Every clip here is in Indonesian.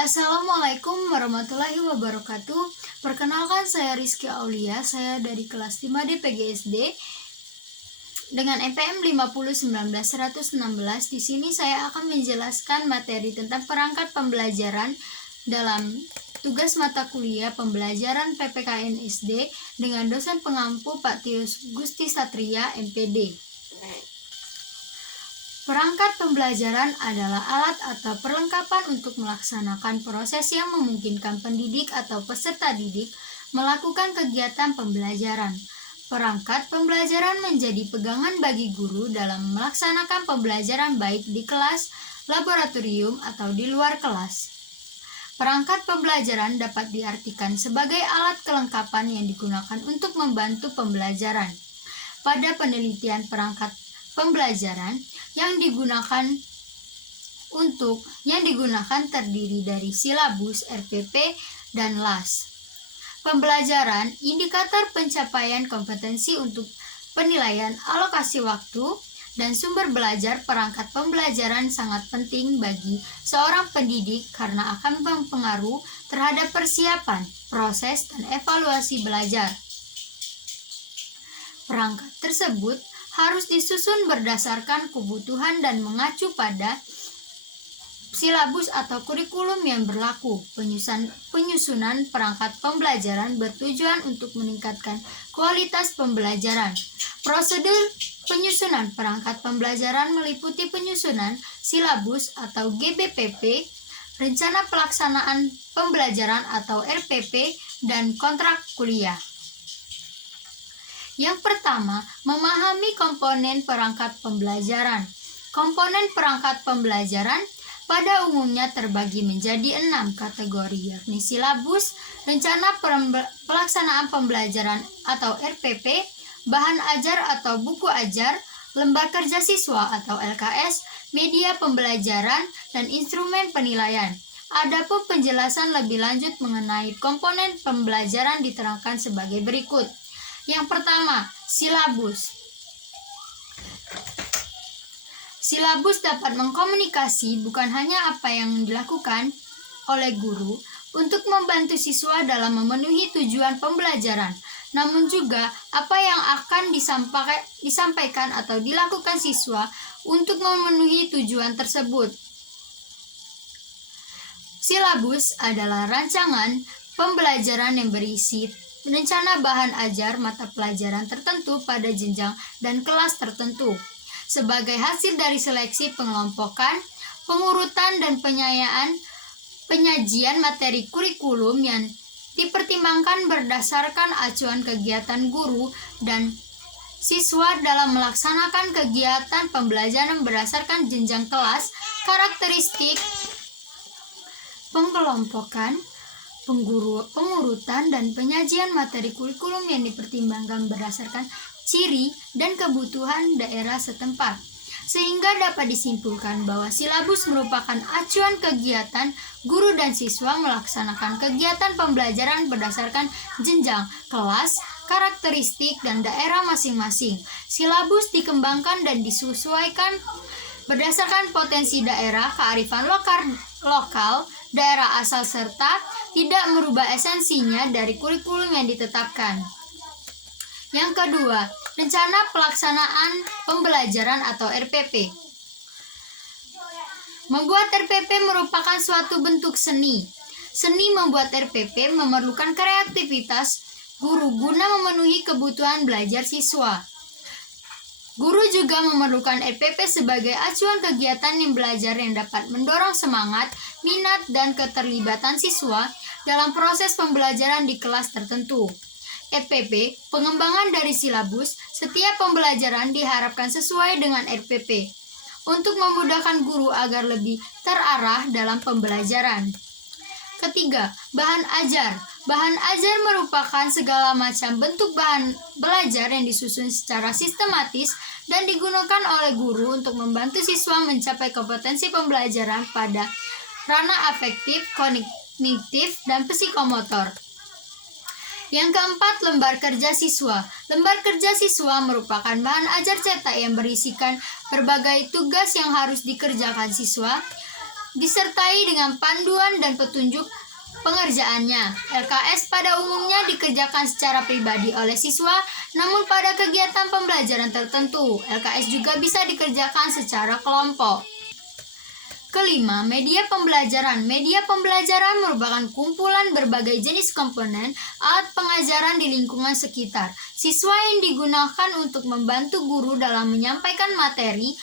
Assalamualaikum warahmatullahi wabarakatuh. Perkenalkan, saya Rizky Aulia, saya dari kelas 5D PGSD dengan NPM 5019116. Di sini saya akan menjelaskan materi tentang perangkat pembelajaran dalam tugas mata kuliah pembelajaran PPKN SD dengan dosen pengampu Pak Tius Gusti Satria, MPD. Perangkat pembelajaran adalah alat atau perlengkapan untuk melaksanakan proses yang memungkinkan pendidik atau peserta didik melakukan kegiatan pembelajaran. Perangkat pembelajaran menjadi pegangan bagi guru dalam melaksanakan pembelajaran baik di kelas, laboratorium, atau di luar kelas. Perangkat pembelajaran dapat diartikan sebagai alat kelengkapan yang digunakan untuk membantu pembelajaran. Pada penelitian perangkat pembelajaran yang digunakan terdiri dari silabus, RPP, dan LAS. Pembelajaran, indikator pencapaian kompetensi untuk penilaian alokasi waktu dan sumber belajar. Perangkat pembelajaran sangat penting bagi seorang pendidik karena akan berpengaruh terhadap persiapan, proses, dan evaluasi belajar. Perangkat tersebut harus disusun berdasarkan kebutuhan dan mengacu pada silabus atau kurikulum yang berlaku. Penyusunan perangkat pembelajaran bertujuan untuk meningkatkan kualitas pembelajaran. Prosedur penyusunan perangkat pembelajaran meliputi penyusunan silabus atau GBPP, rencana pelaksanaan pembelajaran atau RPP, dan kontrak kuliah. Yang pertama, memahami komponen perangkat pembelajaran. Komponen perangkat pembelajaran pada umumnya terbagi menjadi 6 kategori, yakni silabus, rencana pelaksanaan pembelajaran atau RPP, bahan ajar atau buku ajar, lembar kerja siswa atau LKS, media pembelajaran, dan instrumen penilaian. Adapun penjelasan lebih lanjut mengenai komponen pembelajaran diterangkan sebagai berikut. Yang pertama, silabus. Silabus dapat mengkomunikasi bukan hanya apa yang dilakukan oleh guru untuk membantu siswa dalam memenuhi tujuan pembelajaran, namun juga apa yang akan disampaikan atau dilakukan siswa untuk memenuhi tujuan tersebut. Silabus adalah rancangan pembelajaran yang berisi rencana bahan ajar mata pelajaran tertentu pada jenjang dan kelas tertentu. Sebagai hasil dari seleksi, pengelompokan, pengurutan, dan penyajian materi kurikulum yang dipertimbangkan berdasarkan acuan kegiatan guru dan siswa dalam melaksanakan kegiatan pembelajaran berdasarkan jenjang kelas, karakteristik, pengelompokan, pengurutan, dan penyajian materi kurikulum yang dipertimbangkan berdasarkan ciri dan kebutuhan daerah setempat, sehingga dapat disimpulkan bahwa silabus merupakan acuan kegiatan guru dan siswa melaksanakan kegiatan pembelajaran berdasarkan jenjang kelas, karakteristik, dan daerah masing-masing. Silabus dikembangkan dan disesuaikan berdasarkan potensi daerah, kearifan lokal, daerah asal, serta tidak merubah esensinya dari kurikulum yang ditetapkan. Yang kedua, rencana pelaksanaan pembelajaran atau RPP. Membuat RPP merupakan suatu bentuk seni. Seni membuat RPP memerlukan kreativitas guru guna memenuhi kebutuhan belajar siswa. Guru juga memerlukan RPP sebagai acuan kegiatan yang belajar yang dapat mendorong semangat, minat, dan keterlibatan siswa dalam proses pembelajaran di kelas tertentu. RPP, pengembangan dari silabus, setiap pembelajaran diharapkan sesuai dengan RPP untuk memudahkan guru agar lebih terarah dalam pembelajaran. Ketiga, bahan ajar. Bahan ajar merupakan segala macam bentuk bahan belajar yang disusun secara sistematis dan digunakan oleh guru untuk membantu siswa mencapai kompetensi pembelajaran pada ranah afektif, kognitif, dan psikomotor. Yang keempat, lembar kerja siswa. Lembar kerja siswa merupakan bahan ajar cetak yang berisikan berbagai tugas yang harus dikerjakan siswa disertai dengan panduan dan petunjuk pengerjaannya. LKS pada umumnya dikerjakan secara pribadi oleh siswa, namun pada kegiatan pembelajaran tertentu, LKS juga bisa dikerjakan secara kelompok. Kelima, media pembelajaran. Media pembelajaran merupakan kumpulan berbagai jenis komponen alat pengajaran di lingkungan sekitar. Siswa yang digunakan untuk membantu guru dalam menyampaikan materi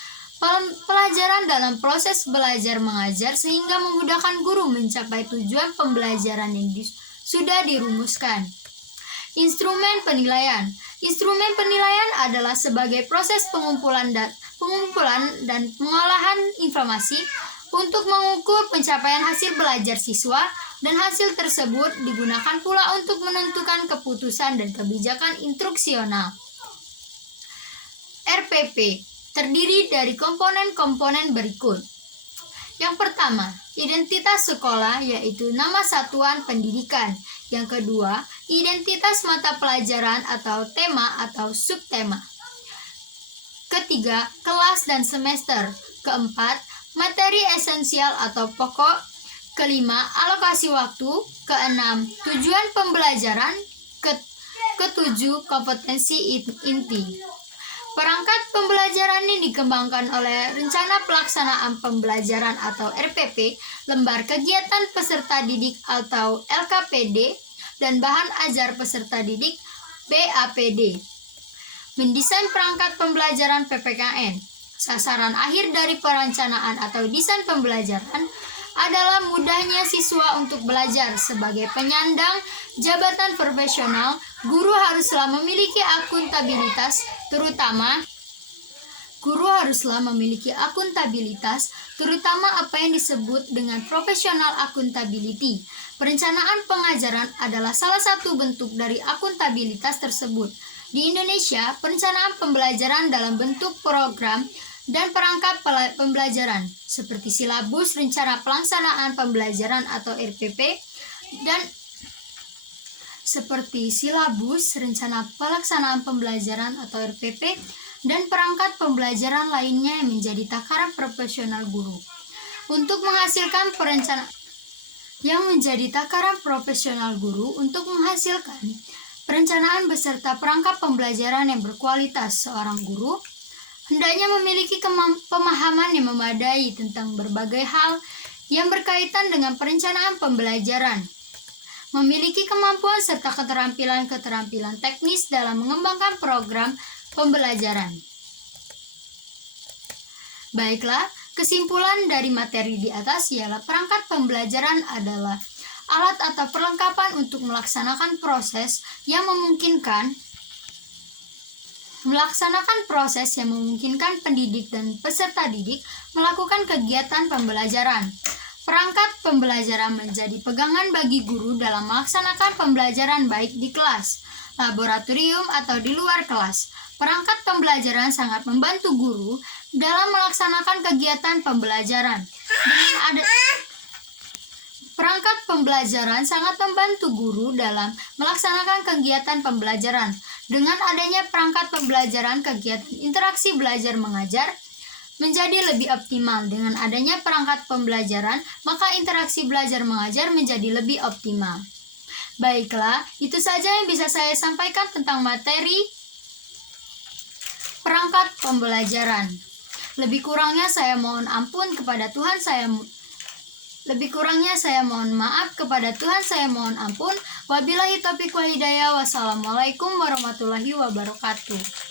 pelajaran dalam proses belajar mengajar sehingga memudahkan guru mencapai tujuan pembelajaran yang sudah dirumuskan. Instrumen penilaian. Instrumen penilaian adalah sebagai proses pengumpulan dan pengolahan informasi untuk mengukur pencapaian hasil belajar siswa, dan hasil tersebut digunakan pula untuk menentukan keputusan dan kebijakan instruksional. RPP terdiri dari komponen-komponen berikut. Yang pertama, identitas sekolah, yaitu nama satuan pendidikan. Yang kedua, identitas mata pelajaran atau tema atau subtema. Ketiga, kelas dan semester. Keempat, materi esensial atau pokok. Kelima, alokasi waktu. Keenam, tujuan pembelajaran. Ketujuh, kompetensi inti. Perangkat pembelajaran ini dikembangkan oleh Rencana Pelaksanaan Pembelajaran atau RPP, Lembar Kegiatan Peserta Didik atau LKPD, dan Bahan Ajar Peserta Didik BAPD. Mendesain perangkat pembelajaran PPKN. Sasaran akhir dari perencanaan atau desain pembelajaran adalah mudahnya siswa untuk belajar. Sebagai penyandang jabatan profesional, guru haruslah memiliki akuntabilitas, terutama apa yang disebut dengan professional accountability. Perencanaan pengajaran adalah salah satu bentuk dari akuntabilitas tersebut. Di Indonesia, perencanaan pembelajaran dalam bentuk program dan perangkat pembelajaran seperti silabus rencana pelaksanaan pembelajaran atau RPP dan perangkat pembelajaran lainnya yang menjadi takaran profesional guru. Untuk menghasilkan perencanaan beserta perangkat pembelajaran yang berkualitas, seorang guru hendaknya memiliki pemahaman yang memadai tentang berbagai hal yang berkaitan dengan perencanaan pembelajaran, memiliki kemampuan serta keterampilan teknis dalam mengembangkan program pembelajaran. Baiklah, kesimpulan dari materi di atas ialah perangkat pembelajaran adalah alat atau perlengkapan untuk melaksanakan proses yang memungkinkan pendidik dan peserta didik melakukan kegiatan pembelajaran. Perangkat pembelajaran menjadi pegangan bagi guru dalam melaksanakan pembelajaran baik di kelas, laboratorium, atau di luar kelas. Perangkat pembelajaran sangat membantu guru dalam melaksanakan kegiatan pembelajaran. Perangkat pembelajaran sangat membantu guru dalam melaksanakan kegiatan pembelajaran. Dengan adanya perangkat pembelajaran, kegiatan interaksi belajar mengajar menjadi lebih optimal. Dengan adanya perangkat pembelajaran, maka interaksi belajar mengajar menjadi lebih optimal. Baiklah, itu saja yang bisa saya sampaikan tentang materi perangkat pembelajaran. Lebih kurangnya saya mohon maaf kepada Tuhan, saya mohon ampun. Wabillahi taufiq wal hidayah. Wassalamualaikum warahmatullahi wabarakatuh.